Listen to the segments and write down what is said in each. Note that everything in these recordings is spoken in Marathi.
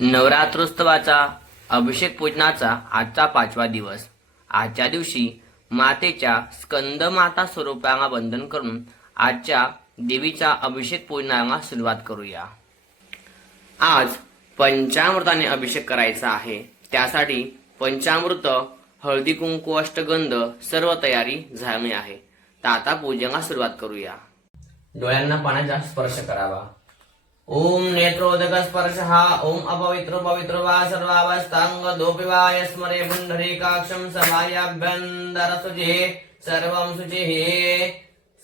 नवरात्रोत्सवाचा अभिषेक पूजनाचा आजचा 5वा दिवस. आजच्या दिवशी मातेच्या स्कंदमाता स्वरूपाला वंदन करून आजच्या देवीचा अभिषेक पूजनाला सुरुवात करूया. आज पंचामृताने अभिषेक करायचा आहे. त्यासाठी पंचामृत, हळदी कुंकू, अष्टगंध सर्व तयारी झाली आहे. तर आता पूजेला सुरुवात करूया. डोळ्यांना पाण्याचा स्पर्श करावा. ओम नेत्रोदक स्पर्श ओम अपवित्र पवित्र वा सर्वावस्थांग दोपिवा यस्मरे पुंडरीकाक्षम समायाभ्यंतर सुचे सर्वं शुचिः.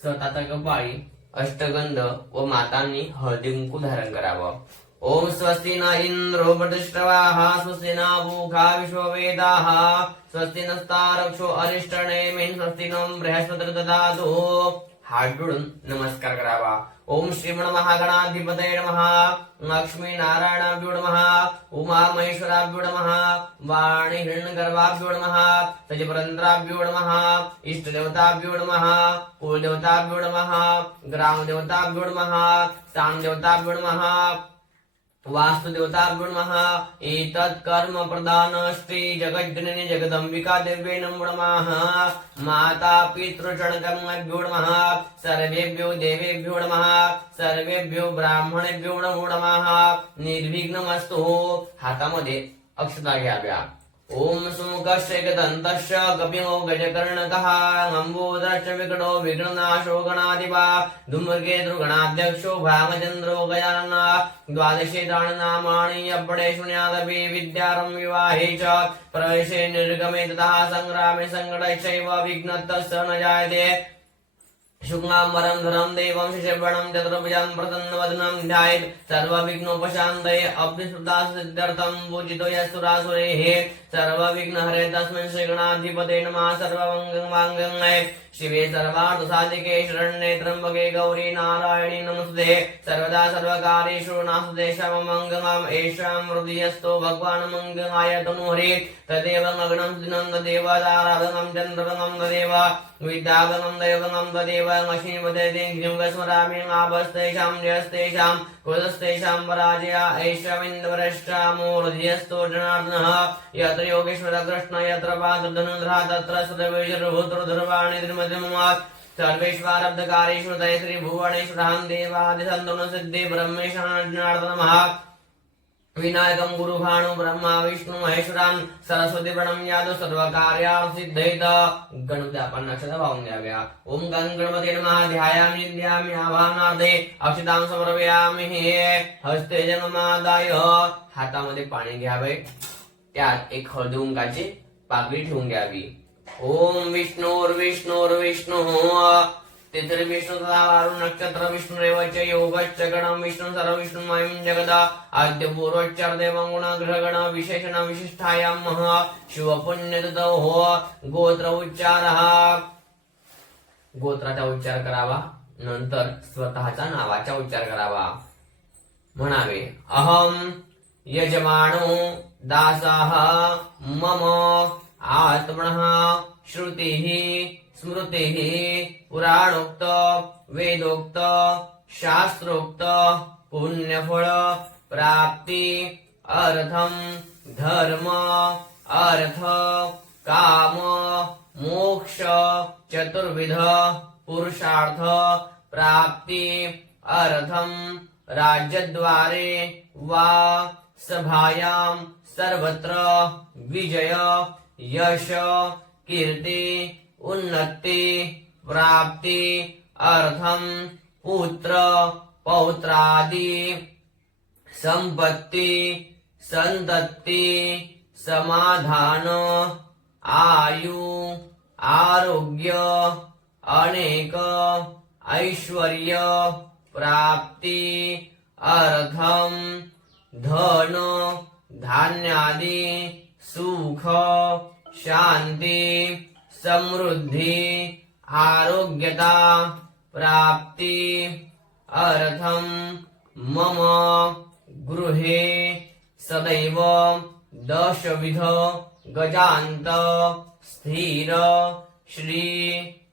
स्वतःचा कपाळी अष्टगंध व मातांनी हळदी कुंकू धारण करावं. ओम स्वस्ति न इंद्रो वृद्धश्रवाः स्वस्ति न पूषा विश्ववेदाः स्वस्ति नस्तारक्षो अरिष्टनेमिः स्वस्ति नो बृहस्पतिर्दधातु ददातु. हात जोडून नमस्कार करावा. ओम श्रीमण महागणाधिपतये नमः. लक्ष्मी नारायणाभ्यो नमः. उमा महेश्वराभ्यो नमः. वाणी हिरण्यगर्भाभ्यो नमः. सचिवरंद्राभ्यो नमः. इष्टदेवताभ्यो नमः. कुलदेवताभ्यो नमः. ग्रामदेवताभ्यो नमः. स्थानदेवताभ्यो नमः. वास्तुदेवताभ्यो नमः. एतत् कर्म प्रदान श्री जगज्जननी जगदंबिका देव्यै नमो नमः. माता पितृचरणकर्मभ्यो नमः. सर्वेभ्यो देवेभ्यो नमः. सर्वेभ्यो ब्राह्मणेभ्यो नमो नमः. निर्विघ्नमस्तु. हातामध्ये अक्षता घ्याव्या. ओम सुमुखश्चैकदन्तश्च कपिलो गजकर्णकः लम्बोदरश्च विकटो विघ्ननाशो गणाधिपा धूम्रकेतु गणाध्यक्षो भागचन्द्रो गजाननः. द्वादशे नामानि अप्पडे शून्यादपि विद्यारम्भ विवाहे च प्रवेशे निर्गमे ततः संग्रामे सङ्कटैश्चैव विघ्नतः न जायते. शुक्लाम्बरं धरं देवं शशिवर्णं चतुर्भुजं प्रसन्नवदनं ध्यायेत् सर्वविघ्नोपशान्तये. अभ्युत्थितसिद्ध्यर्थं पूजितो यस्तुरासुरैः सर्वविघ्नहरे तस्मै श्रीगणाधिपतये नमः. सर्वमङ्गलमाङ्गल्ये शिवे सर्वार्थसाधिके शरण्ये त्र्यम्बके गौरी नारायणी नमस्ते. सर्वदा सर्वकार्येषु नास्ते शममङ्गलम्. येषां हृदयस्थो भगवान् मङ्गलाय तनुहरे. तदेव मग्नं दिनं तदेव ताराभङ्गं चन्द्रभङ्गं तदेव विद्याभङ्गं दैवभङ्गं तदेव लक्ष्मीपते स्मरामि. आभस्तेषां जयस्तेषां कुलस्तेषां पराजय ऐषमिन्द्रश्चामो हृदयस्थो जनार्दनः. यत्र योगेश्वर कृष्ण यत्र पादधनुर्धा तत्र सदविशुर्भूतरुर्वाणि सर्वेश्वरब्धकारेषु तय श्री भुवनेश्वरं देवादिसन्तुन सिद्धि ब्रह्मेशार्दनमः. विनायकं गुरुभाणु ब्रह्मा विष्णु महेश्वरां सरस्वती प्रणम्याद सर्वकार्यासिद्धेत. गणपती आपण अक्षता वाहून द्याव्या. ओम गणपते नमः. ध्यायामि ध्यायामि आवाहनार्थे अक्षतां समर्पयामि. हस्ते जन्मादाय. हातामध्ये पाणी घ्यावे. त्यात एक हळदी कुंकाची पाकळी ठेवून घ्यावी. ओम विष्णुर्विष्णुर्विष्णुः. तिसरे विष्णु तथा वारुण नक्षत्र विष्णुरेवच योगश्च गणं विष्णु सर्व विष्णुमयं जगद आद्य पूर्वोच्चार देवं गुण ग्रहगण विशेषण विशिष्टायां मह शिव पुण्यततो हो. गोत्र उच्चारः. गोत्राचा उच्चार करावा. नंतर स्वतःच्या नावाचा उच्चार करावा. म्हणावे अहम यजमानो दासः मम आत्मनः श्रुतिः स्मृतिः पुराणोक्त वेदोक्त शास्त्रोक्त पुण्यफळ प्राप्ति अर्थम धर्म अर्थ काम मोक्ष चतुर्विध पुरुषार्थ प्राप्ति अर्थम राज्यद्वारे वा सभायां सर्वत्र विजय यश कीर्ति उन्नति प्राप्ति अर्थम पुत्र पौत्रादि संपत्ति संतति समाधान आयु आरोग्य अनेक ऐश्वर्य प्राप्ति अर्थम धन धान्यादि सुख शांति समृद्धि आरोग्यता प्राप्ति अर्थम मम गृहे सदैव दशविध गजांत स्थिर श्री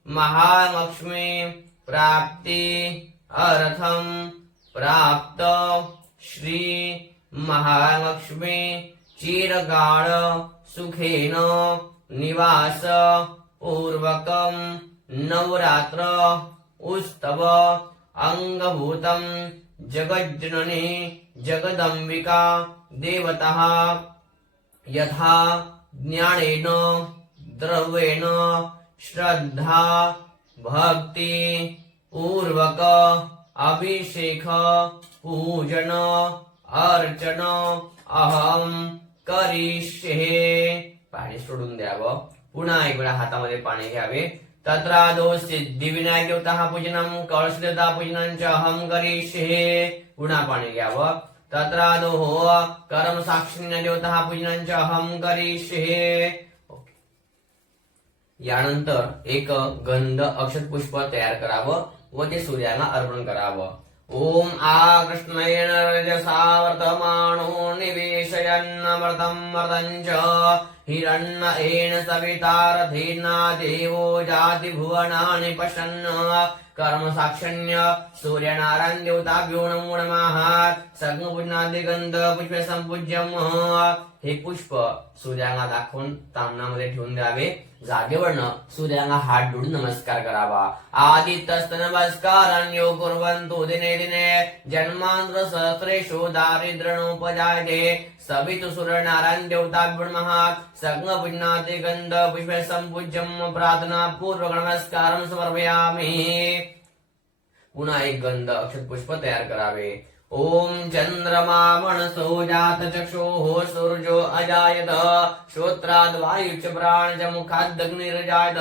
महालक्ष्मी प्राप्ति अर्थम प्राप्त श्री महालक्ष्मी चिरकाळ सुखेन निवास पूर्वकं नवरात्र उत्सव अंगभूतं जगज्जननी जगदंबिका देवता यथा ज्ञानेन द्रव्येण श्रद्धा भक्ति पूर्वक अभिषेक पूजन अर्चन अहम करिष्ये। पाणी सोडून द्यावं। पुन्हा एक वेळा हातामध्ये पाणी घ्यावे। तत्रादो सिद्धिविनायक देवता पूजनम कळश देवता पूजनांच अहम करिष्ये। पुन्हा पाणी घ्यावं। तत्रादो कर्म साक्षिण्य देवता पूजनांच अहम करिष्ये। यानंतर एक गंध अक्षत पुष्प तयार करावं व ते सूर्याला अर्पण करावं। ओम आ कृष्णेन रजसा वर्तमानो निवेशयन्नमृतं मृतं च हिरण्येन सवितारथेना देवो जाति भुवनानि पश्यन् कर्म साक्षण्य सूर्यनारायण देवताभ्यो नमो नमः। सगुणादि गंध पुष्पे संपूज्यम। हे पुष्प सूर्याला दाखवून तामणामध्ये ठेवून द्यावे। जागेवरनं सूर्याला हात जोडून नमस्कार करावा। आदित्यस्त नमस्कारान्यो कुर्वन्तु दिने दिने जन्मांतर सहस्रेषु दारिद्र्योपजायते सवितु सूर्यनारायण देवताभ्यो नमः। सगुण पुण्याति गंध पुष्पे संपूज्यम प्रार्थना पूर्वक नमस्कारं समर्पयामि। पुन्हा एक गंध अक्षत पुष्प तयार करावे। ओम चंद्रमा मनसो जात चक्षुः सूर्यो अजायत श्रोत्राद् वायुश्च प्राणश्च मुखादग्निरजायत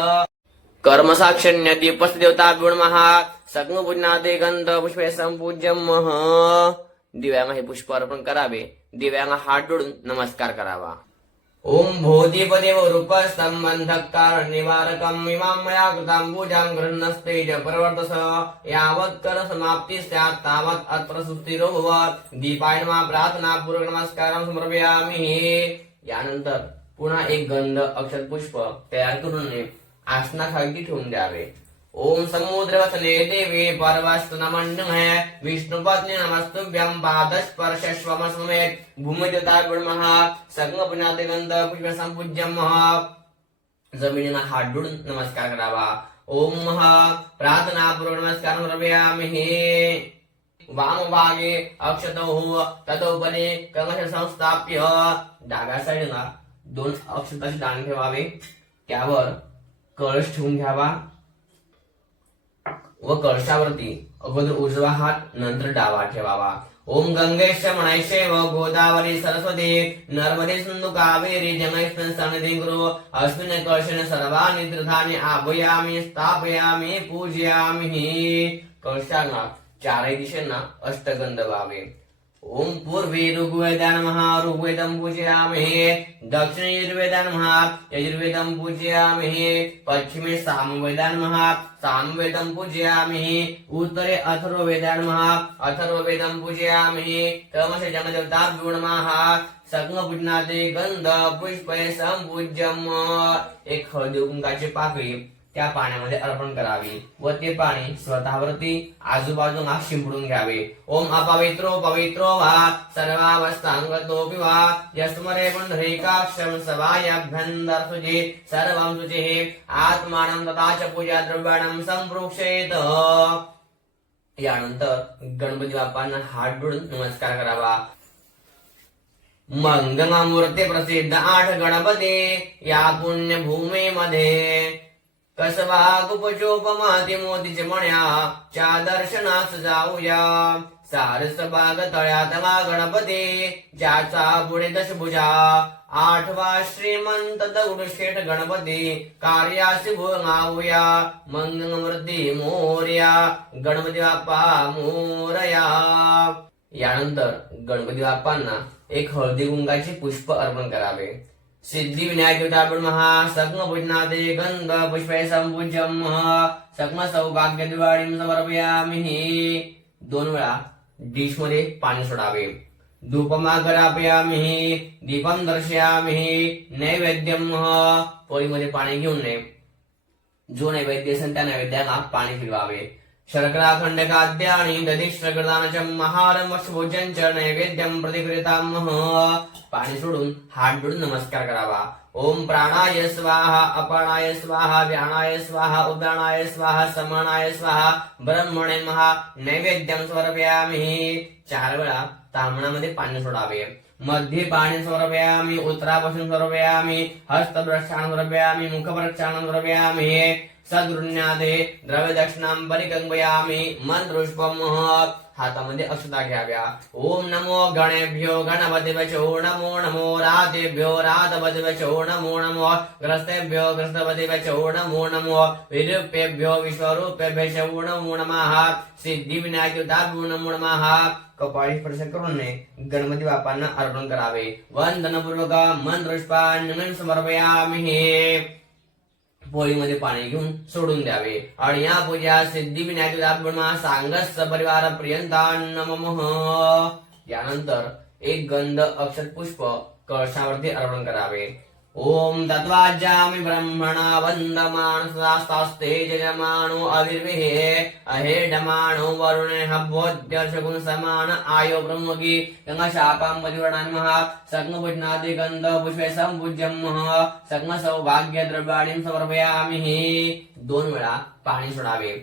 कर्म साक्षण्य दीपस् देवताभ्यो नमः। सगुण पुण्याते गंध पुष्पे संपूज्यम। दिव्याला हे पुष्प अर्पण करावे। दिव्याला हात जोडून नमस्कार करावा। ओम भूतिपदेव रूप संबंधक कारण निवारकम इमां मया कृतां पूजां गृह्णस्ते च प्रवर्तस यावत् कर समाप्ति स्यात् तावत् अत्र सुस्थिरो भव। दीपाय नमः प्रार्थना पूर्वक नमस्कारं समर्पयामि। यानंतर पुन्हा एक गंध अक्षत पुष्प तयार करून आसनाखाली ठेवून द्यावे। ओम समुद्रवसने देवी पर्वस्तनमण्डले विष्णुपत्नी नमस्तुभ्यं पादस्पर्शस्वमस्मेत् भूमिदेवताभ्यो नमः। सगुण पुण्याते गंध पुष्पे संपूज्यम। जमिनीला हात जोडून नमस्कार करावा। ओम प्रार्थना पूर्वक नमस्कार समर्पयामि। वामभागे अक्षतौ ततोपरि कलश संस्थाप्य डाव्या साईडला 2 अक्षताचे दान ठेवावे। त्यावर कळश ठेवून घ्यावा व कळशावरती अगोदर उजवा हात नंतर डावा ठेवावा। ओम गंगेश मणैशेव गोदावरी सरस्वती नर्मदे सिंधु कावेरी जमैस्मिन् सन्निधिं कुरु। अस्मिन् कलशेन सर्वाणि तीर्थानि आह्वयामि स्थापयामि पूजयामि। कलशाला चारही दिशेंना अष्टगंध व्हावे। ओम पूर्वे ऋग्वेदा नमः ऋग्वेदं पूजयामि। दक्षिणे यजुर्वेदा नमः यजुर्वेदं पूजयामि। पश्चिमे सामवेदा नमः सामवेदं पूजयामि। उत्तरे अथर्ववेदा नमः अथर्ववेदं पूजयामि। क्रमशः जगदेवताभ्यो नमः। सगुण पुण्याते गंध पुष्पे संपूज्यम। एक हळदी कुंकाची पाकळी त्या पाण्यामध्ये अर्पण करावी व ते पाणी स्वतःवरती आजूबाजूला शिंपडून घ्यावे। ओम अपवित्रो पवित्रो वा सर्वावस्थांगतोऽपि वा यस्मरे पुंडरीकाक्षं सवायाभ्यन्तरं शुचि सर्वं शुचिः आत्मानं तथा च पूजा द्रव्याणं संप्रोक्षेत। यानंतर गणपती बाप्पांना हात जोडून नमस्कार करावा। मंगलामूर्ती प्रसिद्ध 8 गणपती या पुण्यभूमीमध्ये कसबा गुपचोपमाती मोतीचे मण्या च्या दर्शनास जाऊया। सारसबाग तळ्यातला गणपती ज्याचा पुढे दशभुजा 8वा श्रीमंत दगडूशेठ गणपती कार्यासी भोगावूया। मंगलमूर्ती मोरया गणपती बाप्पा मोरया। यानंतर गणपती बाप्पांना एक हळदी कुंकाचे पुष्प अर्पण करावे। सिद्धिविनायक देवताभ्यो नमः। सगुण पुण्याते गंध पुष्पे संपूज्यम। सगुण सौभाग्य दिवाळीं समर्पयामि। 2 वेळा डिश मध्ये पाणी सोडावे। धूपमाघरापयामि दीपं दर्शयामि। नैवेद्यम पोळीमध्ये पाणी घेऊन नये जो नैवेद्य असेल त्या नैवेद्याला पाणी फिरवावे। शर्कराखंडकाद्यानि दधिश्रकृतानचं महारमक्षभोजन च नैवेद्यम प्रतिकृतामह. पाणी सोडून हात जोडून नमस्कार करावा. ओम प्राणाय स्वाहा, अपानाय स्वाहा, व्यानाय स्वाहा, उदानाय स्वाहा, समानाय स्वाहा, ब्रह्मणे महा नैवेद्यम समर्पयामि. 4 वेळा तांबणामध्ये पाणी सोडावे. मध्ये पाणी समर्पयामि, उत्तरापासून समर्पयामि, हस्तप्रक्षालन समर्पयामि, मुखप्रक्षालन समर्पयामि. सदृण्यादे द्रव्य दक्षिणां परिगंगयामि. मंत्रुष्पम. हातामध्ये अक्षता घ्याव्या. ओम नमो गणेभ्यो गणपतिभ्यो नमो नमो. रातेभ्यो रातपतिभ्यो नमो नमो. ग्रस्तेभ्यो ग्रस्तपतिभ्यो नमो नमो. विरूपेभ्यो विश्वरूपेभ्यो नमो नमः. सिद्धिविनायकाभ्यो नमो नमः. कपाळी स्पर्श करून गणपती बाप्पांना अर्पण करावे. वंदनपूर्वक मंत्रोष्पान समर्पयामि. पोळीमध्ये पाणी घेऊन सोडून द्यावे. आणि या पूजा सिद्धिविनायक सांगस परिवार पर्यंता नमः. यानंतर एक गंध अक्षत पुष्प कळशावरती अर्पण करावे. ओम तत्वाज्यामि ब्रह्मणा वंदमान सदास्तास्ते जयमानो अविर्विहे अहेडमानो वरुणे हभोद्य शकुन समान आयो ब्रह्मकी गंगा शापां परिवर्णान् महा. सग्न पुष्णादि गंध पुष्पे संपूज्यम महा. सग्न सौभाग्य द्रव्याणीं समर्पयामि. 2 वेळा पाणी सोडावे.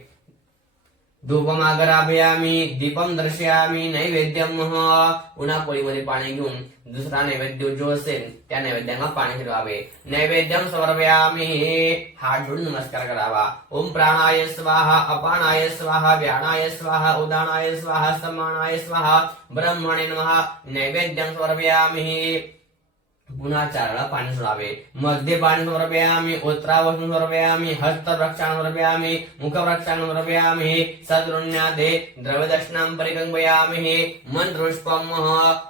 धूपमागराभयामि, दीपम दर्शयामि, नैवेद्यम महा. पुन्हा पोळीमध्ये पाणी घेऊन दुसरा नैवेद्य जो असेल त्या नैवेद्यांना पाणी फिरवावे. नैवेद्यम समर्पयामि. हात जोडून नमस्कार करावा. ओम प्राणाय स्वाहा, अपानाय स्वाहा, व्यानाय स्वाहा, उदानाय स्वाहा, समानाय स्वाहा, ब्रह्मणे नमः नैवेद्यम समर्पयामि. पुन्हा 4 वेळा पाणी सोडावे. मध्ये पाणी समर्पयामि, उत्तरापासून समर्पयामि, हस्तप्रक्षालन समर्पयामि, मुखप्रक्षालन समर्पयामि. सदृण्यादे द्रव्य दक्षिणां परिगंगयामि. मंत्रोष्पम.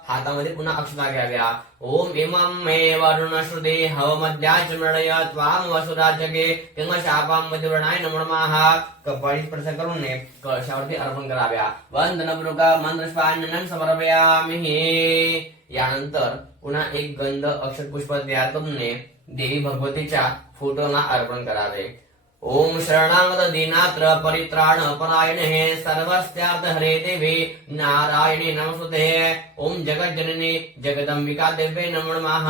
हातामध्ये पुन्हा अक्षता घ्याव्या. ओम इमं मे वरुणश्रुते हवमध्याच मृडय त्वां वसुराजगे गंगशापां मधुवर्णाय नमो नमः. कपाळी स्पर्श करून कळशावरती अर्पण कराव्या. वंदनपूर्वक मंत्रोष्पान समर्पयामि. यानंतर पुन्हा एक गंध अक्षत पुष्प तयार करून देवी भगवतीच्या फोटोला अर्पण करावे. ओम शरणागत दीनात्र परित्राण परायणे सर्वस्यार्थ हरे देवी नारायणी नमस्तुते. ओम जगज्जननी जगदंबिका देवे नमो नमः.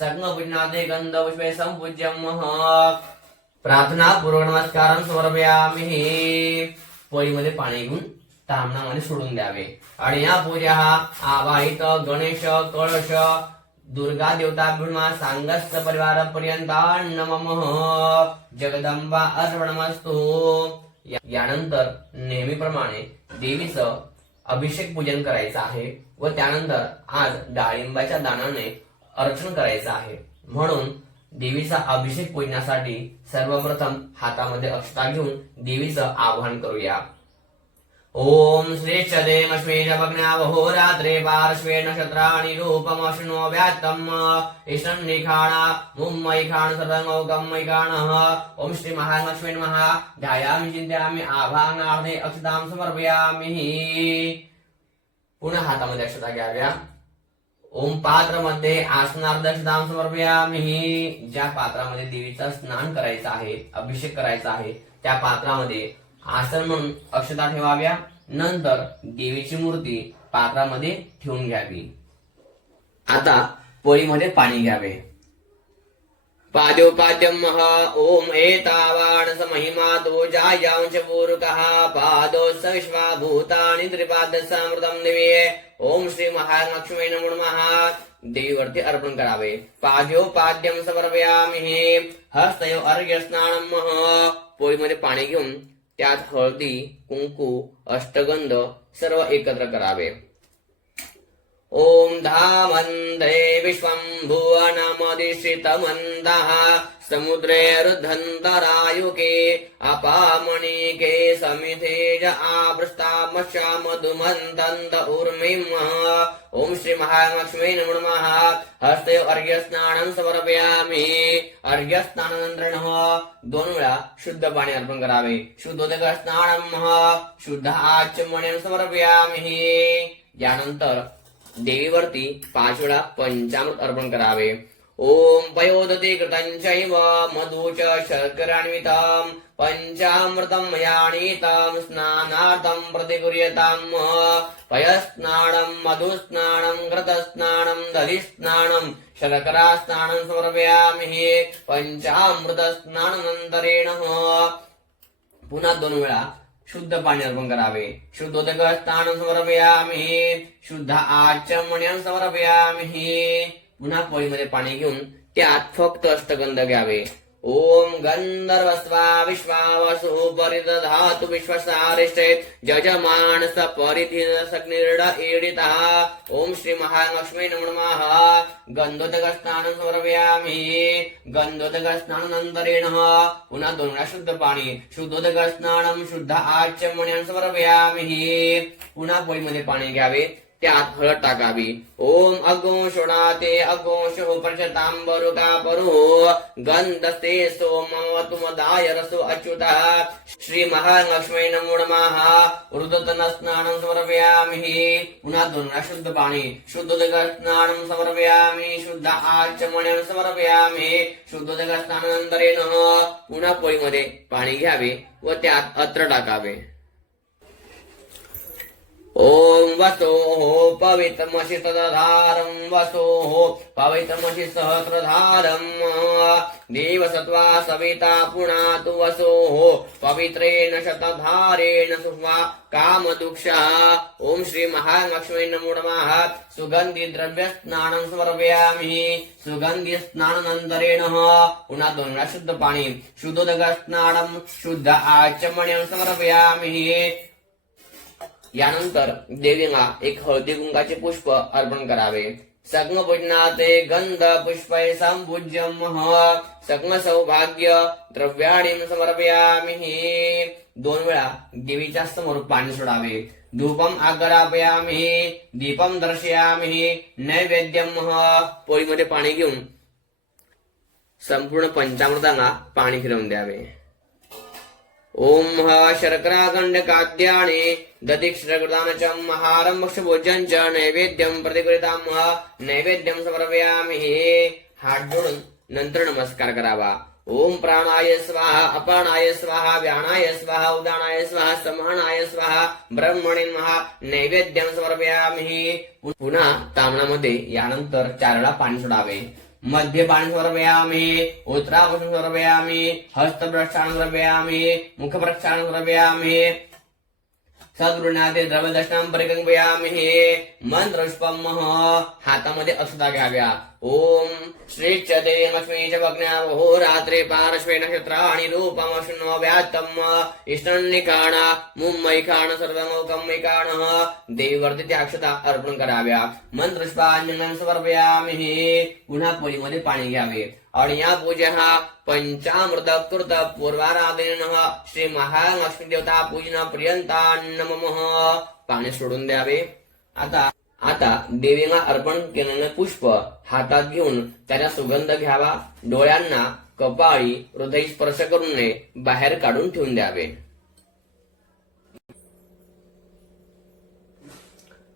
सग्न पुष्णादे गंध पुष्पे संपूज्यम. प्रार्थना पूर्वक नमस्कार समर्पयामि. पोळीमध्ये पाणी घेऊन तांबणामध्ये सोडून द्यावे. आणि या पूजा आवाहित गणेश कळश दुर्गा देवता सांगस्त परिवार पर्यंता नमः. जगदंबा अर्पणमस्तु. यानंतर नेहमीप्रमाणे देवीचं अभिषेक पूजन करायचं आहे व त्यानंतर आज डाळिंबाच्या दानाने अर्चन करायचं आहे. म्हणून देवीचा अभिषेक पूजनासाठी सर्वप्रथम हातामध्ये अक्षता घेऊन देवीचं आवाहन करूया. ओम श्रेष्ठदेमश्वे भग्नावहोरात्रे पार्श्वे नक्षत्राणि रूपमश्नो व्यात्तम् ईशन्निखाणा मुम्मैखाण सर्वमौकम्मैखाणः. ओम श्री महालक्ष्मी नमः. ध्यायामि चिंतयामि आवाहनार्थे अक्षतां समर्पयामि. पुन्हा हातामध्ये अक्षता घ्याव्या. ओम पात्रामध्ये आसनार्थ अक्षतां समर्पयामि. ज्या पात्रामध्ये देवीचा स्नान करायचं आहे, अभिषेक करायचा आहे त्या पात्रामध्ये आसन म्हणून अक्षता ठेवाव्या. नंतर देवीची मूर्ती पात्रामध्ये ठेवून घ्यावी. आता पोळीमध्ये पाणी घ्यावे. पाद्योपाद्यम महा. ओम एतावानस महिमा तो जायांश पूर्वकः पादोस विश्वा भूतानि त्रिपादसामृतम देवी. ओम श्री महालक्ष्मी नमो नमः. देवीवरती अर्पण करावे. पाद्योपाद्यम समर्पयामि. हस्तयो अर्घ्य स्नानम. पोळीमध्ये पाणी घेऊन त्यात हळदी, कुंकू, अष्टगंध सर्व एकत्र करावे. ओम धामंद्रे विश्वं भुवनमधिष्ठितमन्तः समुद्रे रुद्धन्तरायुके अपामणिके समिधेज आवृष्टामश्या मधुमन्तन्त ऊर्मिम्. ओम श्री महालक्ष्मी नमो नमः. हस्तयो अर्घ्यस्नानं समर्पयामि. अर्घ्यस्नानानंतर 2 वेळा शुद्ध पाणी अर्पण करावे. शुद्धोदक स्नानम शुद्ध आचमनं समर्पयामि. यानंतर देवीवरती 5 वेळा पंचामृत अर्पण करावे. ओम पयोदते कृतं चैव मधु च शर्करान्वितं पंचामृतं मयानीतं स्नानार्थं प्रतिकुर्यताम् पयस्नानं मधुस्नानं घृतस्नानं दधिस्नानं शर्करास्नानं समर्पयामि पंचामृतस्नानानंतरेण पुन्हा 2 वेळा शुद्ध पाणी अर्पण करावे शुद्धोदक स्नानं समर्पयामि शुद्ध आचमनीयं समर्पयामि पुन्हा पोळीमध्ये पाणी घेऊन त्यात फक्त अष्टगंध घ्यावे ओम गंधर्वस्वा विश्वावसु परिदधातु विश्वसारिष्टे जजमान सपरिधिन सग्निर्ड ईडितः ओम श्री महालक्ष्मी नमः गंधोदक स्नानं समर्पयामि गंधोदक स्नानानंतरेण पुन्हा 2 वेळा शुद्ध पाणी शुद्धोदक स्नानं शुद्ध आचमनीयं समर्पयामि पुन्हा पोळीमध्ये पाणी घ्यावे त्यात हळद टाकावी ओम अगोषणाते अगोषो प्रचतांबरुका परो गंधस्ते सोमवतुमदाय रसो अच्युतः श्री महालक्ष्मी नमो नमः ऊर्ध्वतन स्नानं समर्पयामि पुन्हा 2 वेळा शुद्ध पाणी शुद्धोदक स्नानं समर्पयामि शुद्ध आचमनीयं समर्पयामि शुद्धोदक स्नानानंतरेण पुन्हा पोळीमध्ये पाणी घ्यावे व त्यात अत्र टाकावे ओम वसोः पवित्रमसि तदधारं वसोः पवित्रमसि सहस्रधारं देवसत्त्वा सविता पुनातु वसोः पवित्रेण शतधारेण सुवा कामदुक्षः ओम श्री महालक्ष्मी नमो नमः सुगंधी द्रव्य स्नानं समर्पयामि सुगंधी स्नानानंतरेण पुन्हा 2 वेळा शुद्ध पाणी शुद्धोदक स्नानं शुद्ध आचमनीयं समर्पयामि यानंतर देवीला एक हळदी कुंकाचे पुष्प अर्पण करावे सग्न पूजनाते गंध पुष्पै संपूज्यम सग्न सौभाग्य द्रव्याणि समर्पयामि 2 वेळा देवीच्या समोर पाणी सोडावे धूपम आग्रापयामि दीपम दर्शयामि नैवेद्यम पोळीमध्ये पाणी घेऊन संपूर्ण पंचामृतांना पाणी फिरवून द्यावे ओम शर्कराखंडकाद्यानि दधिक्षरकृतान् महारंभक्षभोजन च नैवेद्यं प्रतिकृतां नैवेद्यं समर्पयामि हात जोडून नंतर नमस्कार करावा ओम प्राणाय स्वाहा अपानाय स्वाहा व्यानाय स्वाहा उदानाय स्वाहा समानाय स्वाहा ब्रह्मणे महा नैवेद्यं समर्पयामि पुन्हा तामणामध्ये यानंतर 4 वेळा पाणी सोडावे मध्य पाणी समर्पयामि उत्तराभूषण समर्पयामि हस्तप्रक्षालन समर्पयामि मुखप्रक्षालन समर्पयामि सद्गृणाते द्रव्यदर्शनं परिगंपयामि मंत्रपुष्पम हातामध्ये अक्षता घ्याव्या ओम श्रीचते लक्ष्मी च भग्नावहो रात्रे पार्श्वे नक्षत्राणि रूपमशुनो व्यात्तम इष्टनिकाणा मुम्मैकाण सर्वमोकम्मैकाण देवीवरती त्या अक्षता अर्पण कराव्या मंत्रपुष्पांजनं समर्पयामि पुन्हा पोळीमध्ये पाणी घ्यावे आणि या पूजा पंचामृत कृत पूर्वाराधनेन श्री महालक्ष्मी देवता पूजना पर्यंता नमः पाणी सोडून द्यावे आता देवीला अर्पण केलेले पुष्प हातात घेऊन त्याचा सुगंध घ्यावा डोळ्यांना कपाळी हृदय स्पर्श करून नये बाहेर काढून ठेवून द्यावे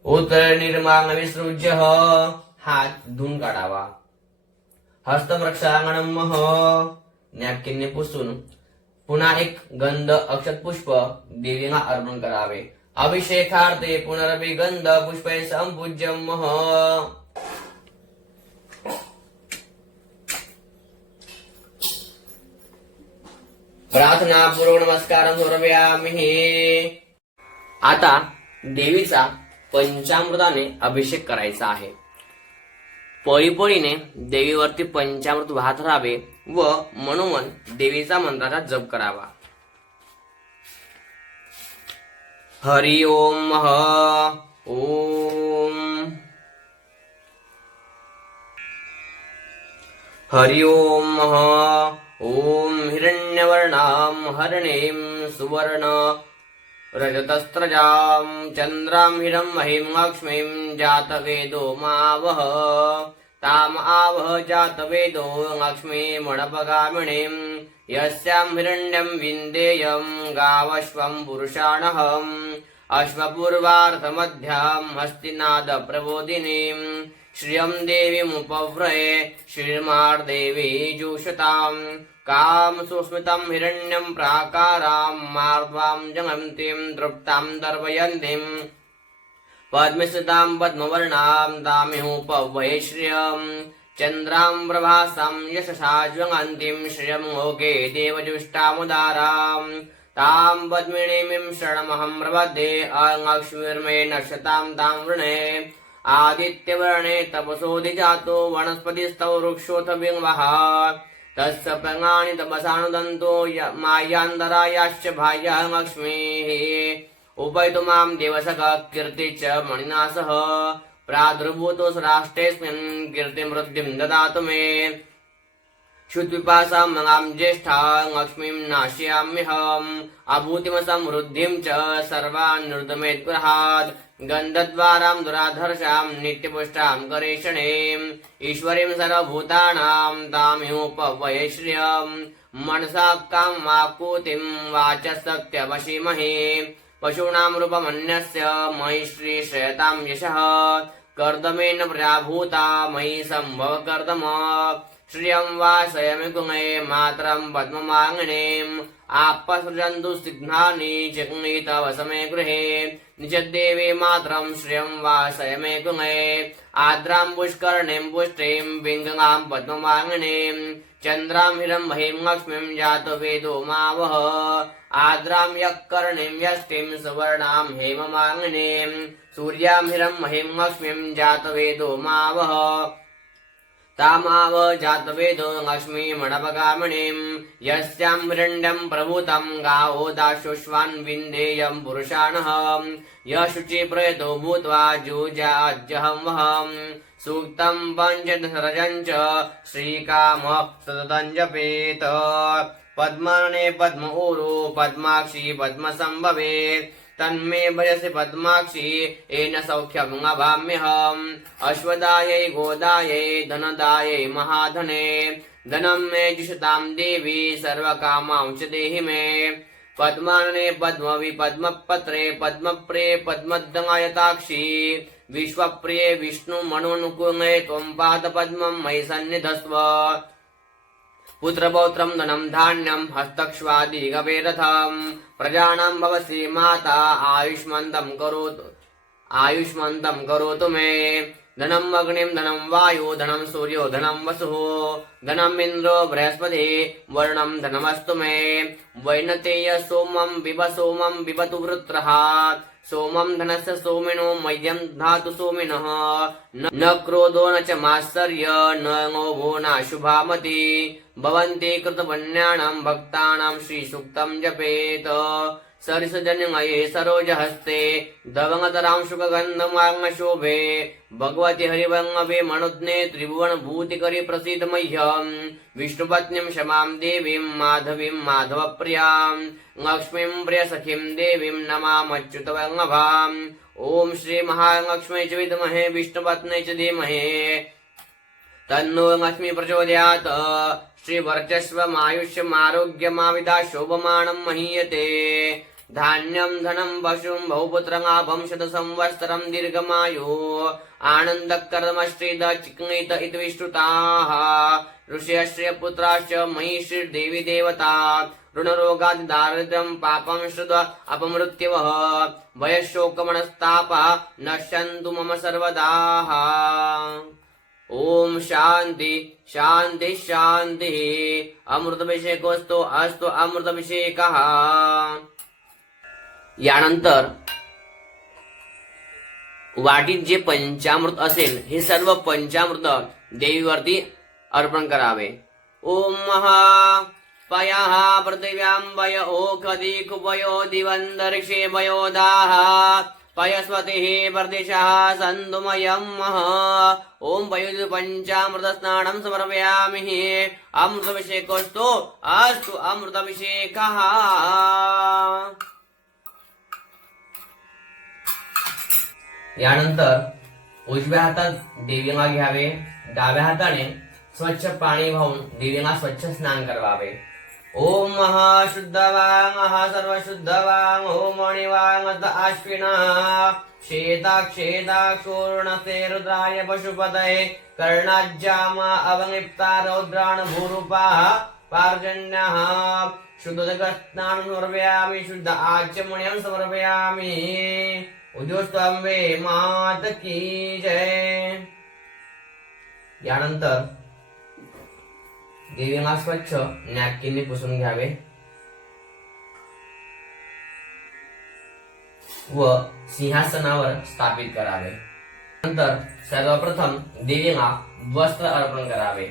उत्तर निर्माण विसृज्य हात धुवून काढावा हस्तप्रक्षालनम नॅपकिनने पुसून पुन्हा एक गंध अक्षत पुष्प देवीला अर्पण करावे अभिषेकार्थे पुनरपि गंध पुष्पै संपूज्यम प्रार्थना पूर्वक नमस्कार समर्पयामि आता देवीचा पंचामृताने अभिषेक करायचा आहे पळीपळीने देवीवरती पंचामृत वाहत राहावे व मनोमन देवीचा मंत्राचा जप करावा हरि ओम ओम हरि ओम ओम हिरण्यवर्णां हरणीं सुवर्ण रजतस्त्रजां चन्द्रां हिरण्मयीं लक्ष्मीं जातवेदो मावह ताम आवह जातवेदो लक्ष्मीमणपगामिनीं यस्यां हिरण्यं विन्देयं गावश्वं पुरुषाणहम् अश्वपूर्वार्थमध्यां हस्तिनाद प्रबोधिनीं श्रियं देवीमुपव्रये श्रीर्मार्देवी जुषतां काम सुस्मितं हिरण्यं प्राकारां मार्द्वां जगन्तीं दृप्तां दर्वयन्तीं पद्मस्थितां पद्मवर्णां तामिहुपव्रये श्रियं चन्द्रां प्रभासां यशसा ज्वलन्तीं श्रियं लोके देवजुष्टामुदारां तां पद्मिनीं शरणमहं प्रपद्ये अलक्ष्मीर्मे नक्षतां तां वृणे आदित्यवर्णे तपसोऽधिजातो वनस्पतिस्थौ वृक्षोऽथ बिम्बः तस्य प्रज्ञानि तपसानुदन्तो मायान्तरायाश्च बाह्यः लक्ष्मीः उपैतु मां देवसखः कीर्ति च मणिना सह प्रादुर्भूतो राष्ट्रेऽस्मिन् कीर्तिमृद्धिं ददातु मे क्षुत्पिपासां मगां ज्येष्ठा लक्ष्मीं नाशयाम्यहम् अभूतिम समृद्धिं च सर्वान् निर्दमेद्गृहात् गन्धद्वारां दुराधर्षां नित्यपुष्टां करेषणीम् ईश्वरीं सर्वभूतानां तामिहुपव्रये श्रियं मनसा कामाकुतिं वाचः सत्यवशीमहि पशूनां रूपमन्यस्य मयि श्रीश्रयतां यशः कर्दमेन प्रजाभूता मयि सम्भव कर्दम श्रियं वासयामि कुङ्गे मातरं पद्ममाङ्गणीम् आपसृजन्तु सिघ्नानि चिक्नी तव समे गृहे निजदेवी मातरं श्रियं वासयामि कुङ्गे आद्रां पुष्करणीं पुष्टिं पिङ्गलां पद्ममाङ्गणीं चन्द्रां हिरण्मयीं लक्ष्मीं जातवेदो मावह आद्रां यक्कर्णीं यष्टिं सुवर्णां हेममाङ्गणीं सूर्यां हिरण्मयीं लक्ष्मीं जातवेदो मावह तामाव जातवेदो लक्ष्मीमणपगामिनीं यस्यां हिरण्यं प्रभूतं गावो दाशुष्वान् विन्देयं पुरुषाणः यशुचि प्रयतो भूत्वा जुजाज्यहं वहम् सूक्तं पञ्चदशरजं च श्रीकामः सततं जपेत पद्मने पद्म ऊरु पद्माक्षी पद्मसंभवे तन्मे भजसि पद्माक्षी येन सौख्यं लभाम्यहम् अश्वदायै गोदायै धनदायै महाधने धनं मे जुषतां देवी सर्वकामां च देहि मे पद्मानने पद्मवि पद्मपत्रे पद्मप्रिये पद्मदङ्गायताक्षी विश्वप्रिये विष्णुमनोनुकुले त्वं पादपद्मं मयि सन्निधस्व पुत्रपौत्रं धनं धान्यं हस्तक्ष्वादिगवेरथं प्रजानां भवसि माता आयुष्मन्तं करोतु मे धनम् अग्निं धनं वायु धनं सूर्यो धनं वसुः धनम् इन्द्रो बृहस्पति वर्णं धनमस्तु मे वैनतेय सोमं पिबतु वृत्रः सोमं धनस्य सोमिनो मह्यं धातु सोमिनः न क्रोधो न च मात्सर्य न मोहो नाशुभामति भवन्ति कृतपुण्यानां भक्तानां श्रीसूक्तं जपेत सरिसजन्मये सरोजहस्ते दवंगतरां सुखगन्धमाग्नशोभे भगवति हरिवङ्गवे मणुज्ञे त्रिभुवनभूतिकरि प्रसीद मह्यं विष्णुपत्नीं क्षमां देवीं माधवीं माधवप्रियां लक्ष्मीं प्रियसखीं देवीं नमामच्युतवङ्गभाम् ॐ श्रीमहालक्ष्मी च विद्महे विष्णुपत्न्यै च धीमहि तन्नो लक्ष्मी प्रचोदयात् श्रीवर्चस्वमायुष्यमारोग्यमाविदा शोभमानं महीयते धान्यं धनं पशुं बहुपुत्रमाभं शतसंवत्सरं दीर्घमायुः आनन्दकर्मश्रीद चिक्नीत इति विष्णुताः ऋषयश्रियपुत्राश्च मयि श्रीर्देवी देवता ऋणरोगादिदारिद्र्यं पापं श्रुत अपमृत्युवः भयशोकमनस्तापः नश्यन्तु मम सर्वदाः ओम शांति शांति शांति अमृताभिषेकोस्तु अस्तु अमृताभिषेकः यानंतर वाटीत जे पंचामृत असेल हे सर्व पंचामृत देवीवरती अर्पण करावे। ओम महा पयः पृथिव्यां वय ओखदी कुपयो दिवंदर्षे वयोदाः पयस्वतिः प्रदिशः सन्दुमयं ओम पयुः पंचामृत स्नानं समर्पयामि अमृताभिषेकोस्तु अस्तु अमृताभिषेकः। यानंतर उजव्या हातात देवीला घ्यावे, डाव्या हाताने स्वच्छ पाणी वाहून देवीला स्वच्छ स्नान करावे। ओम महाशुद्धवांग सर्वशुद्धवांग ओम मणिवांग अथ अश्विना शेताक्षेताक्षूर्णसे रुद्राय पशुपतये कर्णाज्जाम अवनिप्ता रौद्राण भूरूपाः पार्जन्यः शुद्धोदकस्नानं समर्पयामि शुद्ध आचमनीयं समर्पयामि उद्योस्तंबे मात की जय। यानंतर देवीला स्वच्छ नॅपकिनने पुसून घ्यावे व सिंहासनावर स्थापित करावे। नंतर सर्वप्रथम देवीला वस्त्र अर्पण करावे।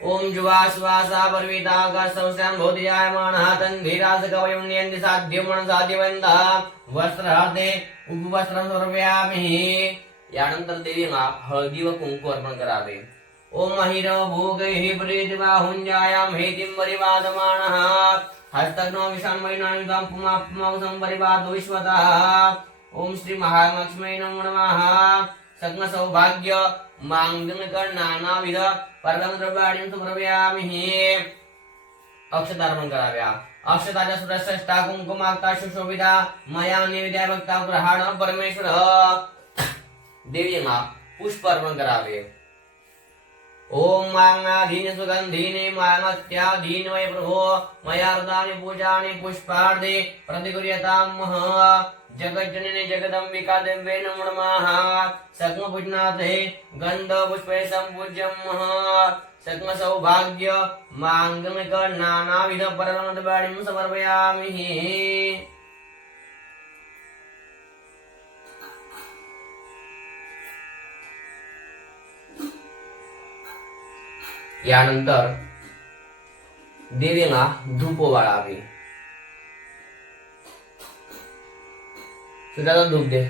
ओम जुवाश्वासा परविता गौस्यां भौतिजायमानः तन्धीराज कवयं नियन्ति साध्यमन साध्यवन्तः वस्त्रार्थे उपवस्त्रं समर्पयामि। यानंतर देवीला हळदी व कुंकू अर्पण करावे। ओम महिर भोगैः प्रीतिबाहुञ्जायां हेतिं परिवादमानः हस्तग्नो विषान्वैनायुधां पुमापुमांसं परिवादो विश्वतः। ओम श्री महालक्ष्मी नमो नमः। सग्न सौभाग्य मांगल्यकर्णानाविध परमद्रव्याणीं समर्पयामि। अक्षतार्पण कराव्या। अक्षताच्या सुरक्षष्टा कुंकुमाक्ता सुशोभिता मया निवेद्या भक्ता ग्रहाण परमेश्वर। देवीला पुष्प अर्पण करावे। ओम मांगाधीन सुगंधीने मांगत्याधीन वै प्रभो मयार्दानि पूजानि पुष्पार्थे प्रतिकुर्यतामः। जगज्जननी जगदंबिका देव्यै नमो नमः। सग्न पूजनार्थे गंध पुष्पै संपूज्यमः। सग्न सौभाग्य मांगलिक नानाविध परमद्रव्याणीं समर्पयामि। यानंतर देवीला धूप वाळावे। सूर्याला धूप दे।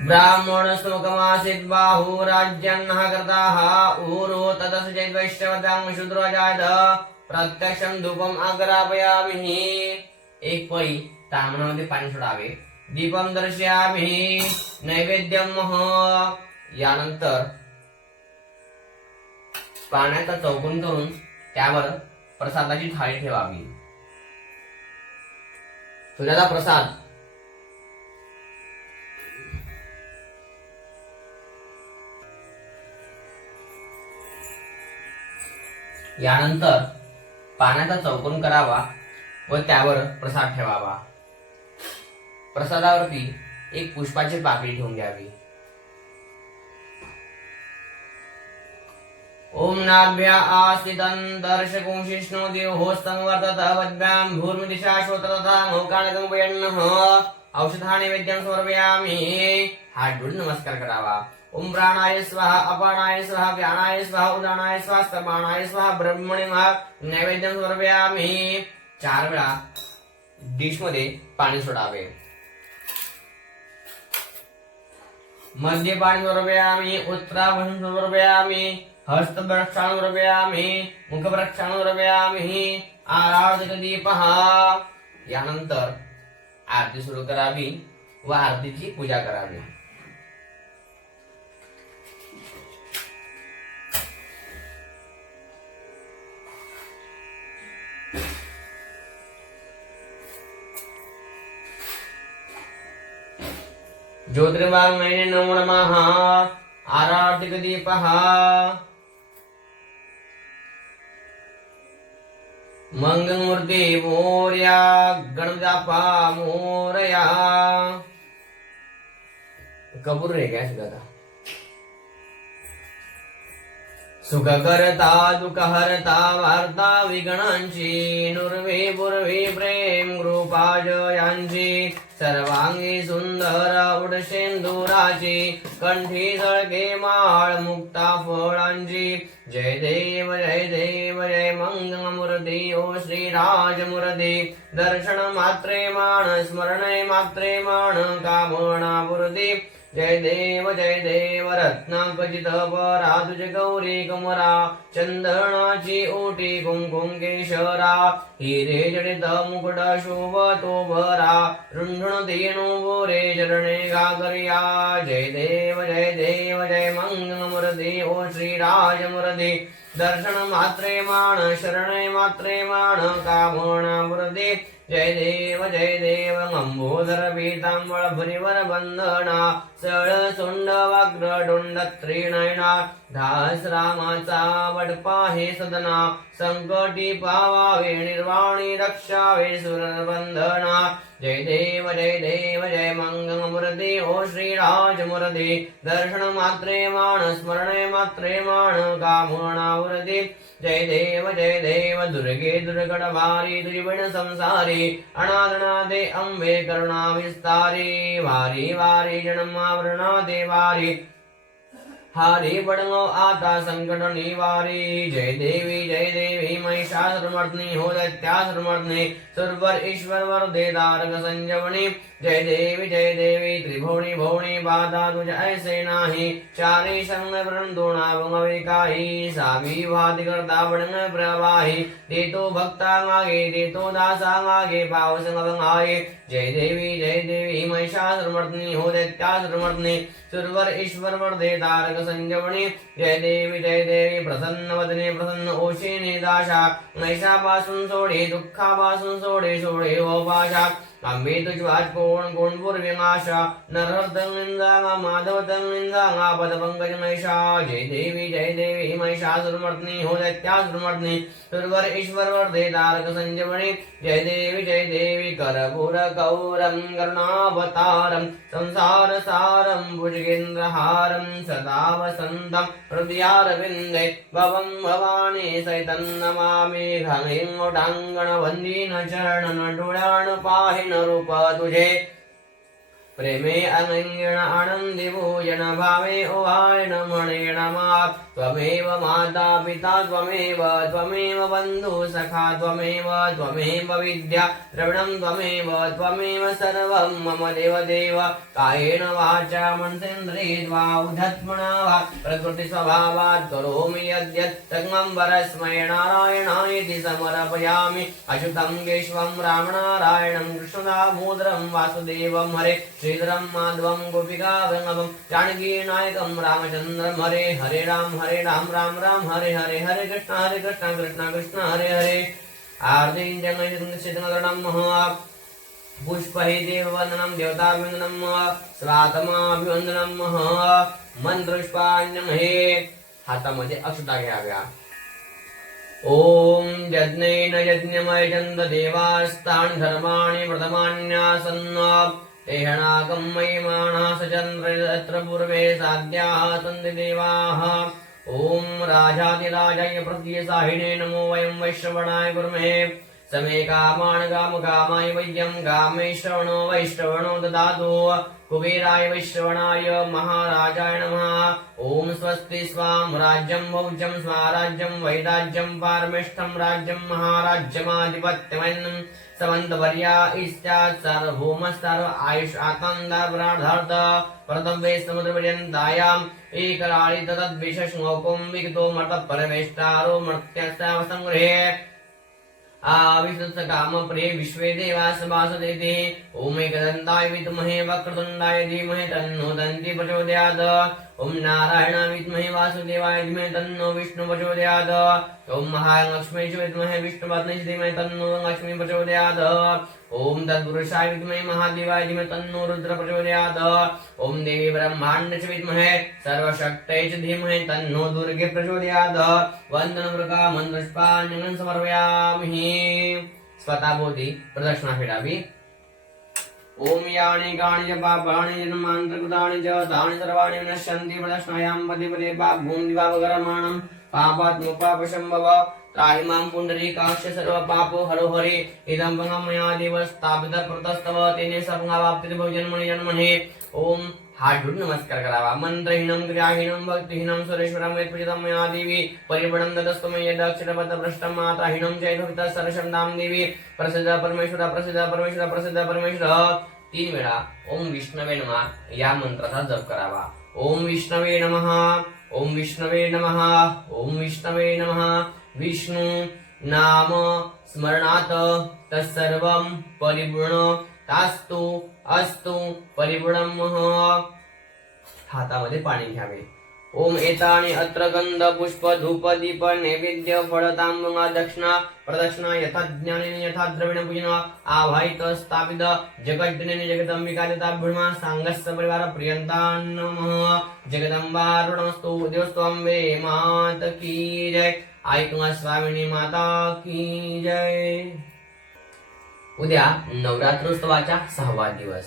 ब्राह्मण श्लोकमासीत् बाहु राज्यन्नः कर्ताः ऊरो तदस चैद्वैश्रवतां शूद्रो जायत प्रत्यक्षं धूपम् अग्रापयामि। एक पळी तांबणामध्ये पाणी सोडावे। दीपम दर्शयामि नैवेद्यम। यानंतर पाण्याचा चौकोन करून त्यावर प्रसादाची थाळी ठेवावी। सूर्याचा प्रसाद यानंतर पाण्याचा चौकोन करावा व त्यावर प्रसाद ठेवावा। प्रसादावरती एक पुष्पाची पाकळी ठेवून घ्यावी। ओम नाभ्या आस्थितं दर्शकुंशिष्णो देवहोस्तं वर्तत वद्भ्यां भूर्मिदिशा श्रोत्रतथा मोकाणकंपयन्नः। औषधा नैवेद्यं समर्पयामि। हात जोडून नमस्कार करावा। ओम प्राणाय स्वाहा अपानाय स्वाहा व्यानाय स्वाहा उदानाय स्वाहा स्तमानाय स्वाहा ब्रह्मणे नैवेद्यं समर्पयामि। 4 वेळा डिश मध्ये पाणी सोडावे। मध्य पाणी समर्पयामि। उत्तराभूषण समर्पयामि। हस्त प्रक्षालन समर्पयामि। मुख प्रक्षालन समर्पयामि। आराधित दीपः। यानंतर आरती सुरू करावी व आरतीची पूजा करावी। ज्योतिर्वाङ्मये नमो नमः। आराधिक दीपः। मंगलमूर्ती मोरया गणपती मोरया। कपूर रे काय सुद्धा सुखकर्ता दुःखहर्ता वार्ता विगणांची नुर्वे पूर्वे प्रेम कृपाजयांची सर्वांगी सुंदर उडशेंदुराची कंठी सळगे माळ मुक्ता फळांची। जय देव जय मंगलमूर्ती ओ श्रीराजमूर्ती। दर्शन मात्रे मान स्मरणे मात्रे मान कामना पूर्ती। जय देव रत्नाकचित परा तुझे गौरी कमरा चंदनाची ओटी कुंकुम केशरा हिरे जडित मुकुट शोभ तो भरा रुंढुण धेनु बोरे चरणे गागरिया जय देव जय मंगलमूर्ती ओ श्रीराजमूर्ती दर्शन मात्रे मान शरणे मात्रे मान कामना मूर्ती जय देव अंबोधर पीतांबर भरिवर बंधना सळ सोंड वाग्र डोंड त्रिनयना दास रामाचा वडपा हे सदना संकटी पावावे निर्वाणी रक्षावे सुरबंधना जय देव जय मंगलमूर्ती ओ श्रीराजमूर्ती दर्शन मात्रे मान स्मरणे मात्रे मान कामना मूर्ती जय देव दुर्गे दुर्गड भारी त्रिभुवन संसारी अनादनादे अंबे करुणा विस्तारी वारी वारी जन्मावरणा देवारी हारी पडंगो आता संकट निवारी जय देवी महिषासुरमर्दिनी हो दैत्यासुरमर्दिनी सुरवर ईश्वर वरदे तारक संजीवनी जय देवी त्रिभुवनी भुवनी बाधा तुझ ऐसे नाही चारी संग वृंदोणा वंगविकाही सावी भाति करता बडंग प्रवाही देतो भक्ता मागे देतो दासा मागे पाव संग वंगाये जय देवी महिषासुरमर्दिनी हो दैत्यासुरमर्दिनी सुरवर ईश्वर वरदे तारक संजीवनी जय देवी प्रसन्न वदने प्रसन्न ओशिनी दाशा महिषापासून सोडे दुःखापासून सोडे ओ पाशा आंबे तुझवाच कोण पूर्विमाशा नरहर्तंगा माधवतंगा पद पंकज महिषा जय देवी महिषासुरमर्दिनी हो दैत्यासुरमर्दिनी सुरवर ईश्वर वरदे तारक संजीवनी जय देवी करपूर गौरम करुणावतारम संसार सारम भुजगेन्द्रहारम सदा वसंतम हृदयारविंदे भवं भवानी सहितं नमामि घमेंगोटांगण वंदीन चरण डोळ्यान पाहिन रूप तुझे प्रेमे अनंगण आनंदी भोजन भावे ओहायण म्हणेण मा त्वमेव माता पिता त्वमेव बंधु सखा त्वमेव विद्या द्रविणं त्वमेव सर्वं मम देव कायेन वाचा मनसेन्द्रियेण वा उद्धत्मना वा प्रकृति स्वभावात् करोमि यद्यत् तन्मं परस्मै नारायणायति समर्पयामि अच्युतं केशवं रामनारायणं कृष्णदामोदरं वासुदेवं हरे श्रीधरं माधवं गोपिका वल्लभं जानकी नायकं रामचन्द्रं हरे राम राम राम हरे कृष्ण कृष्ण कृष्ण हरे आरतीं जगन्नाथं पुष्पहे देववन्दनं देवताभिवन्दनं स्वातमाभिवन्दनं मंत्रपुष्पाण्यं हे हातामध्ये अक्षता घ्याव्या ओम यज्ञेन यज्ञमयजन्त देवास्तान् धर्माणि प्रथमान्यासन् तेहनाकं महिमानः सचन्द्र पूर्वे साध्याः सन्ति देवाः ओम राजाधिराजाय प्रत्यसाहिने नमो वयं वैश्रवणाय कुर्महे समे कामान् कामकामाय वैद्यं कामेश्रवणो वैश्रवणो ददातु कुबेराय वैश्रवणाय महाराजाय नमः ओम स्वस्ति स्वां राज्यं भौज्यं स्वाराज्यं वैराज्यं पारमेष्ठं राज्यं महाराज्यमाधिपत्यमन्नं समन्तवर्या इष्टात् सार्वभौमस्तर्व आयुष आकान्दार्थ प्रथमे समुद्रपर्यन्तायाम् एकराळि तद्विशेषमौकं विगतो मठः परमेष्टारो मर्त्यस्तावसंगृहे आविष्टकाम प्रिय विश्वे देवास वासुदेति ओम एकदन्ताय विद्महे वक्रतुण्डाय धीमहि तन्नो दन्ति प्रचोदयात् ओम नारायणाय विद्महे वासुदेवाय धीमहि तन्नो विष्णु प्रचोदयात् ओम महालक्ष्मी विद्महे विष्णुपत्नी धीमहि तन्नो लक्ष्मी प्रचोदयात् ओम तत्पुरुषाय विद्महे महादेवाय धीमहि तन्नो रुद्र प्रचोदयात् ओम देवी ब्रह्माण्ड च विद्महे सर्वशक्त्यै च धीमहि तन्नो दुर्गे प्रचोदयात् वन्दनमृगा मन्त्रपुष्पाण्यं समर्पयामि स्वतः बोधी प्रदक्षिणा फेडावी ओम यानि गानि च पापानि जन्मान्तरकृतानि च तानि सर्वाणि विनश्यन्ति प्रदक्षिणायां पदे पदे पापभूं दिवापकर्माणं पापात्मपापशम्भव त्राहि मां पुण्डरीकाक्ष सर्वपापो हरो हरे इदं वंगं मया देव स्थापितः प्रतस्तव तेने सपंगावाप्तिर् भवजन्मनि जन्मने ओम हात जोडून नमस्कार करावा मंत्रहीनं क्रियाहीनं भक्तिहीनं सुरेश्वरं वेदपूजितं मया देवी परिवणं ददस्तमय यदक्षरपदभ्रष्टं मात्राहीनं चैतभितः सरशब्दां देवी प्रसिद्ध परमेश्वर प्रसिद्ध परमेश्वर प्रसिद्ध परमेश्वर 3 वेळा ओम विष्णवे नमः या मंत्राचा जप करावा. ओम विष्णवे नमः, ओम विष्णवे नमः, ओम विष्णवे नमः. विष्णू नाम स्मरणात तत्सर्वं परिपूर्णतास्तु अस्तु परिपूर्णमः. हातामध्ये पाणी घ्यावे. ओम एतानि अत्र गंध पुष्प धूप दीप नैवेद्य फळ तांबूळ दक्षिणा प्रदक्षिणा यथा ज्ञानेन यथा द्रविण पूजन आवाहित स्थापित जगज्जननी जगदंबिका देवताभ्यर्मा सांगस्य परिवार प्रियंतान् नमः. जगदंबारुणस्तु देवस्तु अंबे मात की जय. ऐकून स्वामिनी माता की जय. उद्या नवरात्रोत्सवाचा 6वा दिवस.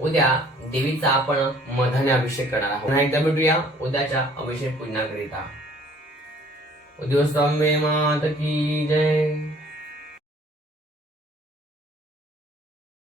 उद्या देवीचा आपण मधाने अभिषेक करणार आहोत. पुन्हा एकदा भेटूया उद्याच्या अभिषेक पूजनाकरिता. उद्या स्वामी माता की जय.